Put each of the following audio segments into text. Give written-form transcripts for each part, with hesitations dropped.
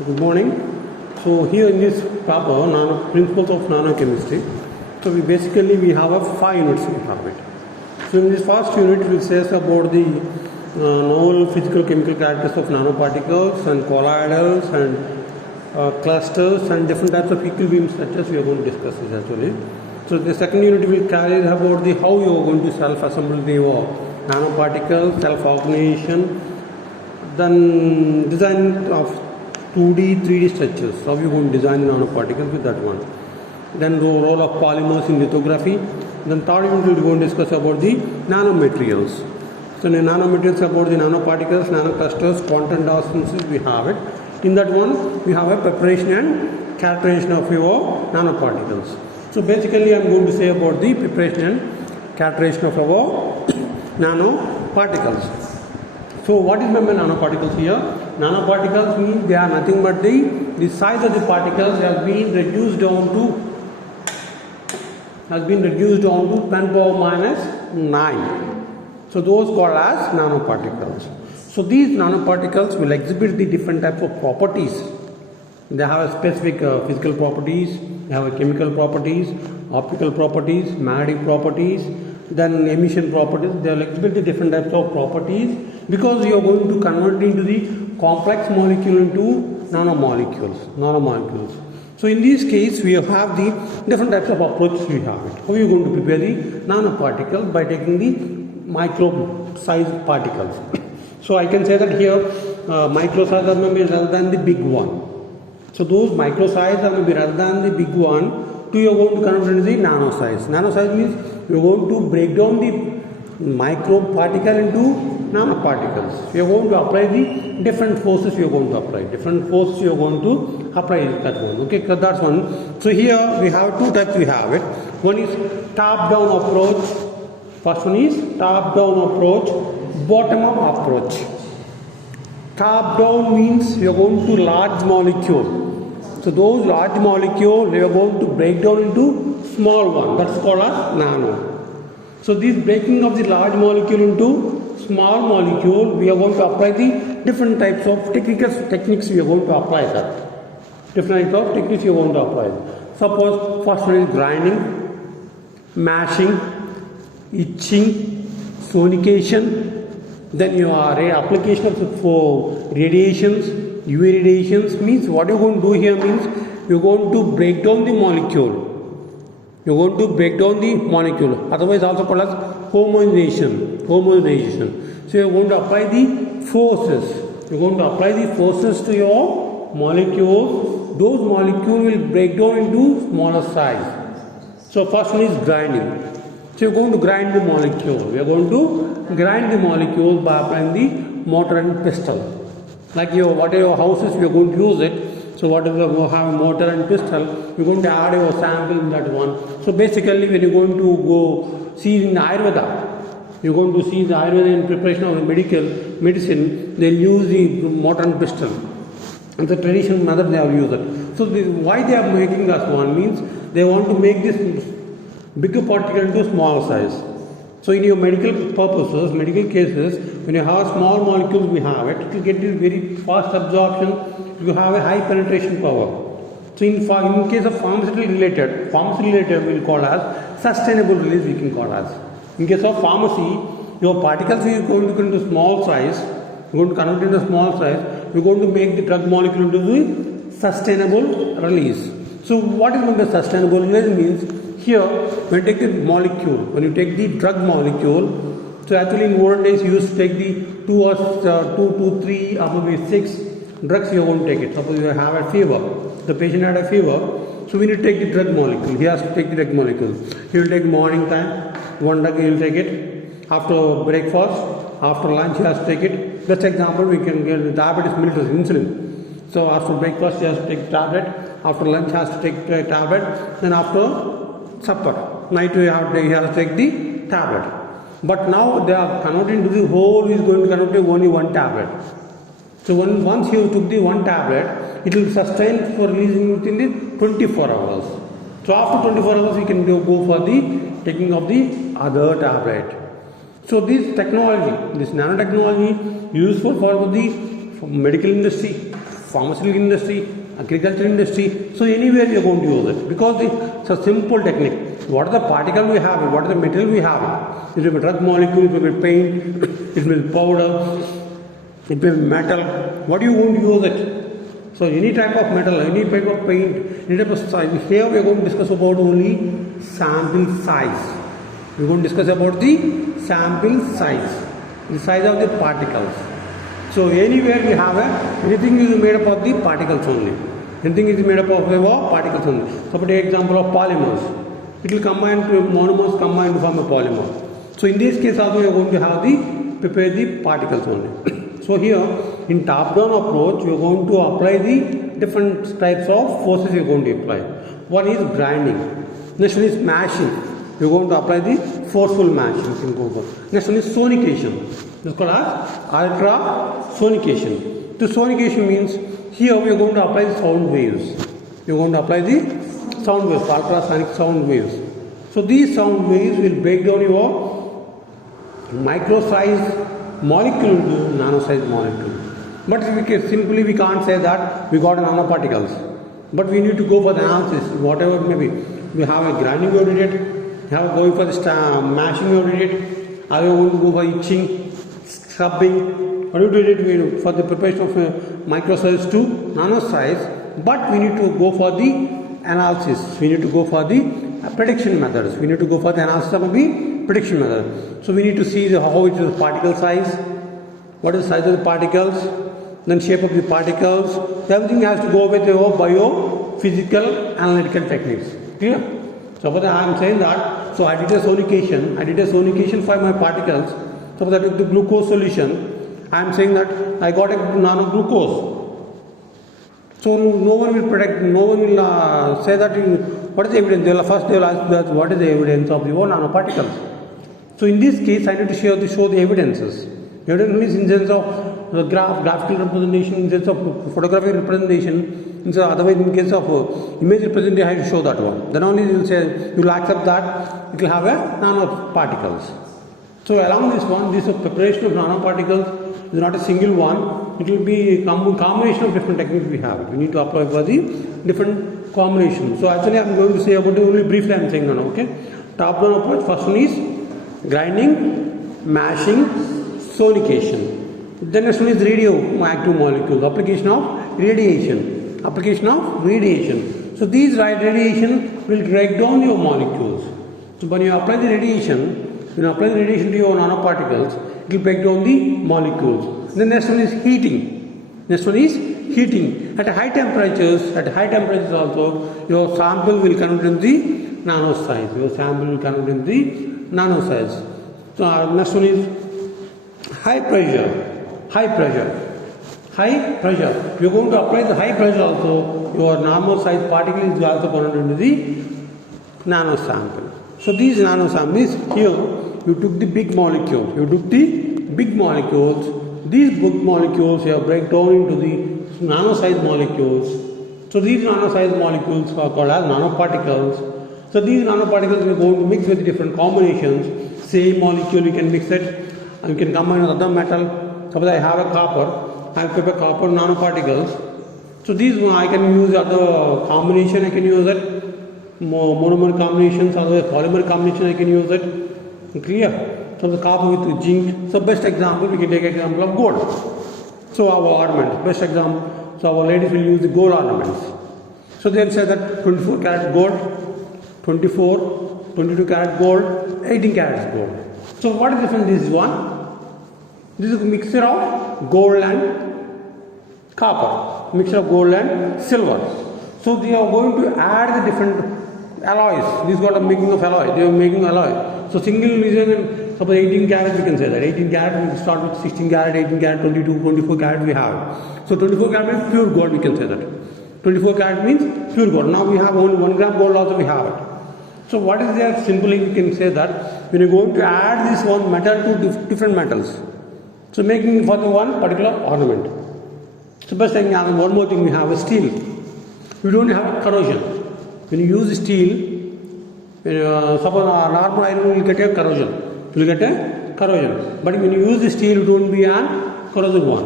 So good morning. So here in this paper, principles of nanochemistry. So we have a 5 units we have it. So in this first unit we says about the novel physical chemical characters of nanoparticles and colloidals and clusters and different types of equilibrium structures we are going to discuss this actually. So the second unit will carry about the how you are going to self-assemble the nanoparticles, self-organization, then design of 2D, 3D structures, how you going to design nanoparticles with that one. Then the role of polymers in lithography. Then third unit we are going to discuss about the nanomaterials. So in the nanomaterials about the nanoparticles, nanoclusters, quantum distances we have it. In that one we have a preparation and characterization of your nanoparticles. So basically I am going to say about the preparation and characterization of our nanoparticles. So what is meant by nanoparticles here? Nanoparticles means they are nothing but the size of the particles has been reduced down to 10 power minus 9. So those called as nanoparticles. So these nanoparticles will exhibit the different types of properties. They have specific physical properties, they have chemical properties, optical properties, magnetic properties, then emission properties. They will exhibit the different types of properties because we are going to convert into the complex molecule into nanomolecules. So in this case we have the different types of approaches we have it. How are you going to prepare the nanoparticles? By taking the micro size particles. So I can say that here micro size are maybe rather than the big one. So those micro size are maybe rather than the big one. You are going to convert into the nano size. Nano size means you are going to break down the micro particle into nanoparticles. You are going to apply the different forces you are going to apply. That one. Okay, that's one. So here we have two types we have it. One is top down approach. First one is top down approach, bottom up approach. Top down means you are going to large molecule. So those large molecules we are going to break down into small one. That's called as nano. So this breaking of the large molecule into small molecule, we are going to apply the different types of techniques we are going to apply that. Different types of techniques you are going to apply. Suppose first one is grinding, mashing, etching, sonication. Then you are application of for radiations, UV radiations means what you are going to do here means you are going to break down the molecule. You are going to break down the molecule, otherwise also called as homogenization. So you are going to apply the forces. You are going to apply the forces to your molecules. Those molecules will break down into smaller size. So first one is grinding. So you are going to grind the molecule. We are going to grind the molecule by applying the mortar and pestle. Like whatever your houses, we are going to use it. So whatever you have a mortar and pestle, you are going to add your sample in that one. So basically when you are going to go see in Ayurveda, you are going to see the Ayurveda in preparation of medicine, they will use the mortar and pestle. And the traditional method they have used it. So why they are making that one means they want to make this bigger particle into small size. So in your medical purposes, medical cases, when you have small molecules we have it, it will get this very fast absorption, you have a high penetration power. So in case of pharmaceutical related we will call as sustainable release we can call as. In case of pharmacy, your particles are going to come into small size, you are going to convert into small size, you are going to make the drug molecule into the sustainable release. So what is meant by sustainable release means here, when you take the molecule, when you take the drug molecule, so actually in olden days you used to take the 2, 3, or maybe 6 drugs you are going to take it. Suppose you have a fever, the patient had a fever, so we need to take the drug molecule. He has to take the drug molecule. He will take morning time, one drug he will take it. After breakfast, after lunch he has to take it. That's example we can get diabetes mellitus, insulin. So after breakfast he has to take tablet, after lunch he has to take tablet, then after supper, night he has to take the tablet. But now they are converting to the whole is going to convert to only one tablet. So once you took the one tablet, it will sustain for releasing within the 24 hours. So after 24 hours you can go for the taking of the other tablet. So this nanotechnology useful for the medical industry, pharmaceutical industry, agriculture industry. So anywhere you are going to use it because it's a simple technique. What are the particle we have? What are the material we have? It will be drug molecule, it will be paint, it will be powder, it will be metal. What do you want to use it? So any type of metal, any type of paint, any type of size. Here we are going to discuss about only sample size. We are going to discuss about the sample size, the size of the particles. So anywhere we have anything is made up of the particles only. Anything is made up of particles only. So for the example of polymers, it will combine to monomers combine to form a polymer. So in this case also we are going to have prepare the particles only. So here in top-down approach we are going to apply the different types of forces we are going to apply. One is grinding. Next one is mashing. We are going to apply the forceful mashing. Next one is sonication. This is called as ultrasonication. The sonication means here we are going to apply the sound waves. We are going to apply the sound waves, ultrasonic sound waves. So these sound waves will break down your micro size molecule to nano size molecule. But we can't say that we got nanoparticles. But we need to go for the analysis, whatever it may be. We have a grinding we did it, we have going for the mashing we did it, are we going to go for etching, scrubbing, what we did it for the preparation of micro size to nano size. But we need to go for the analysis, we need to go for the prediction methods, we need to go for the analysis of the prediction method. So we need to see how it is particle size, what is the size of the particles, then shape of the particles. Everything has to go with your biophysical analytical techniques. Clear? So for that I am saying that, so I did a sonication for my particles. So for that with the glucose solution, I am saying that I got a nano glucose. So no one will predict, no one will say that what is the evidence. They will ask that what is the evidence of the nanoparticles. So in this case I need to show the evidences. Evidence means in sense of the graphical representation, in sense of photographic representation, otherwise in case of image representation I have to show that one. Then only you will say, you will accept that it will have a nanoparticles. So along this one, this preparation of nanoparticles is not a single one. It will be a combination of different techniques we have. We need to apply for the different combinations. So actually I am going to say about it only briefly. I am saying now. Okay. Top down approach. First one is grinding, mashing, sonication. Then next one is radioactive molecules. Application of radiation. So these radiation will break down your molecules. So when you apply the radiation, to your nanoparticles, it will break down the molecules. The next one is heating. At high temperatures also, your sample will convert in the nano size. So next one is high pressure. You are going to apply the high pressure also, your normal size particle is also converted into the nano sample. So these nano samples, here you took the big molecules. These big molecules you break down into the nano size molecules. So these nano size molecules are called as nanoparticles. So these nanoparticles we are going to mix with different combinations. Same molecule you can mix it, and you can combine with other metal. Suppose I have a copper, I have prepare copper nanoparticles. So these I can use other combination, I can use it. Monomer combinations, other polymer combination I can use it. Clear? So the copper with zinc. So best example, we can take example of gold. So our ornaments, best example. So our ladies will use the gold ornaments. So they'll say that 24 karat gold, 22 karat gold, 18 karat gold. So what is different this one? This is a mixture of gold and copper, mixture of gold and silver. So they are going to add the different alloys. This got a making of alloy. They are making alloy. So single reason, suppose 18 karat we can say that. 18 karat we start with 16 karat, 18 karat, 22, 24 karat we have. So 24 karat means pure gold we can say that. 24 karat means pure gold. Now we have only 1 gram gold also we have it. So what is there? Simply we can say that when you are going to add this one metal to different metals. So making for the one particular ornament. So best thing, one more thing we have is steel. We don't have corrosion. When you use steel, suppose normal iron will get a corrosion. But when you use the steel, it won't be a corrosive one.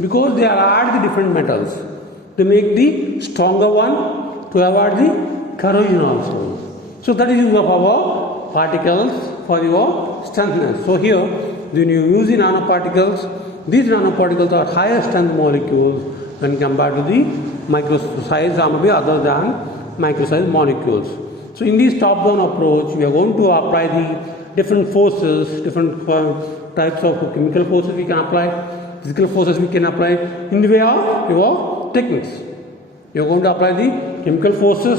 Because they are add the different metals. to make the stronger one, to avoid the corrosion also. So that is use of our particles for your strengthness. So here, when you use the nanoparticles, these nanoparticles are higher strength molecules when compared to the micro size other than micro size molecules. So in this top-down approach, we are going to apply the different forces, different types of chemical forces we can apply, physical forces we can apply in the way of your techniques. You are going to apply the chemical forces,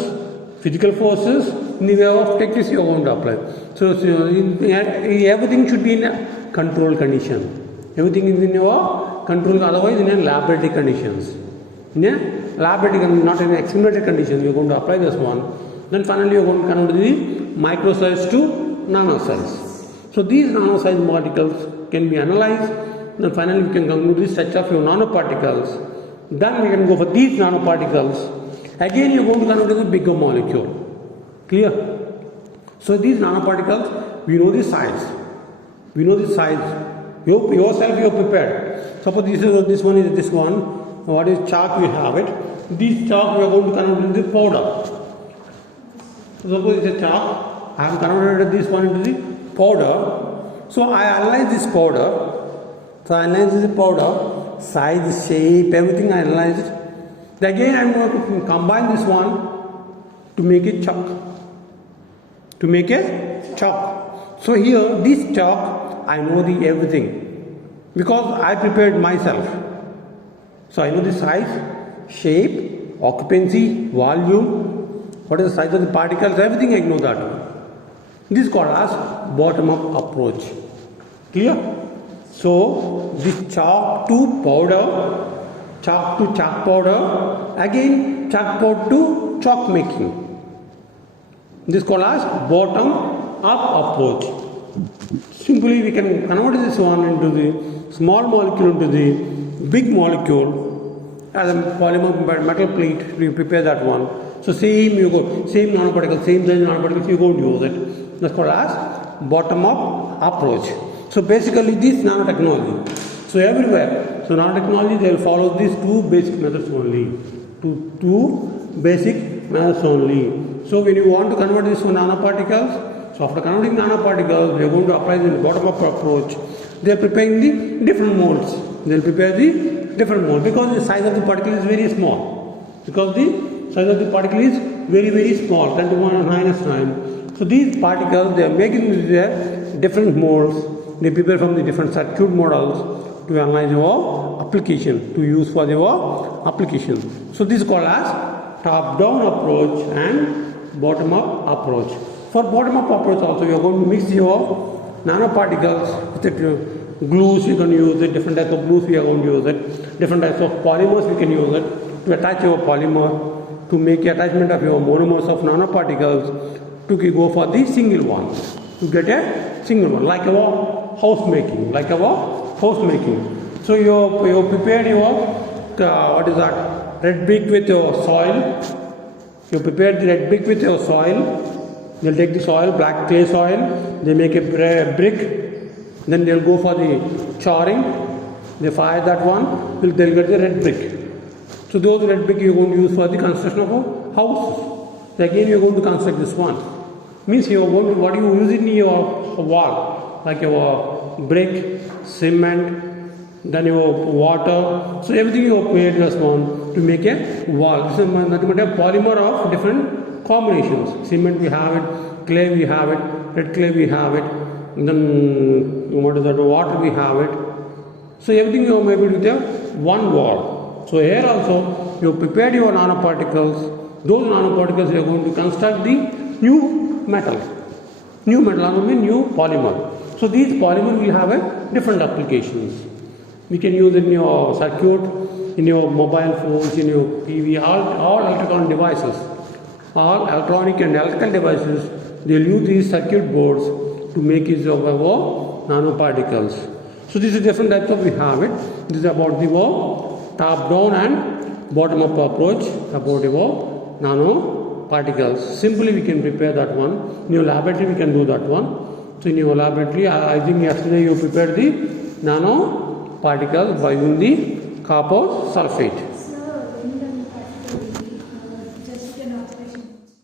physical forces in the way of techniques you are going to apply. So everything should be in a controlled condition. Everything is in your control, otherwise in a laboratory conditions. In a laboratory, not in experimental conditions, you are going to apply this one. Then finally you are going to convert the micro size to nano size. So these nano size particles can be analyzed. Then finally we can conclude the structure of your nanoparticles. Then we can go for these nanoparticles. Again you are going to convert to the bigger molecule. Clear? So these nanoparticles, we know the size. We know the size. Yourself you are prepared. Suppose this one is this one. What is chalk we have it. This chalk we are going to convert into the powder. Suppose it's a chalk, I have converted this one into the powder. So I analyze this powder. So I analyze the powder, size, shape, everything I analyze it. Then again I am going to combine this one to make a chalk. To make a chalk. So here this chalk I know the everything because I prepared myself. So I know the size, shape, occupancy, volume. What is the size of the particles? Everything I know that. This is called as bottom-up approach. Clear? So this chalk to powder, chalk to chalk powder, again chalk powder to chalk making. This is called as bottom-up approach. Simply we can convert this one into the small molecule into the big molecule as a polymer metal plate. We prepare that one. So same you go, same nanoparticle, same size nanoparticles you go and use it. That's called as bottom-up approach. So basically this nanotechnology. So everywhere, so nanotechnology they will follow these two basic methods only. Two basic methods only. So when you want to convert this to nanoparticles, so after converting nanoparticles, we are going to apply the bottom-up approach. They are preparing the different molds. They will prepare the different molds because the size of the particle is very small. Because the size of the particle is very small, 10 to the minus 9. So these particles, they are making their different molds. They prepare from the different circuit models to analyze your application, to use for your application. So this is called as top-down approach and bottom-up approach. For bottom-up approach also, you are going to mix your nanoparticles with the glues you can use it, different types of glues we are going to use it, different types of polymers we can use it to attach your polymer, to make attachment of your monomers of nanoparticles, to go for the single one, to get a single one, like our house making, So you prepared your, what is that, red brick with your soil. You prepared the red brick with your soil. They'll take the soil, black clay soil, they make a brick, then they'll go for the charring, they fire that one, they'll get the red brick. So those red brick you are going to use for the construction of a house. So again you are going to construct this one. Means you are going to, what you use in your wall, like your brick, cement, then your water. So everything you have made this one to make a wall. This is nothing but a polymer of different combinations. Cement we have it, clay we have it, red clay we have it, and then what is that, water we have it. So everything you have made it with a one wall. So here also you prepared your nanoparticles. Those nanoparticles you are going to construct the new metal. New metal, I mean new polymer. So these polymers will have a different applications. We can use it in your circuit, in your mobile phones, in your TV, all electronic devices. All electronic and electrical devices, they will use these circuit boards to make use of our nanoparticles. So these are different types of we have it. This is about the top down and bottom up approach about your nanoparticles. Simply we can prepare that one. In your laboratory we can do that one. So in your laboratory, I think yesterday you prepared the nanoparticles by using the copper sulfate.